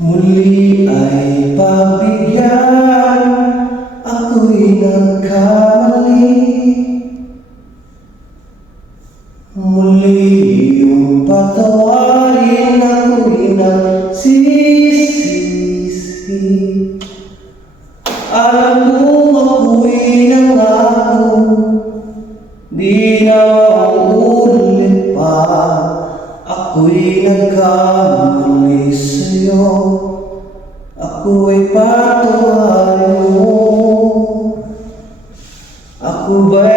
Muli ay pagbigyan, ako'y nagkamali. Muli iyong patawarin, ako'y nagsisisi. Alam kong ako'y nangako, di na mauulit pa. Ako'y nagkamali sa'yo, ako'y patawarin mo. Ako ba'y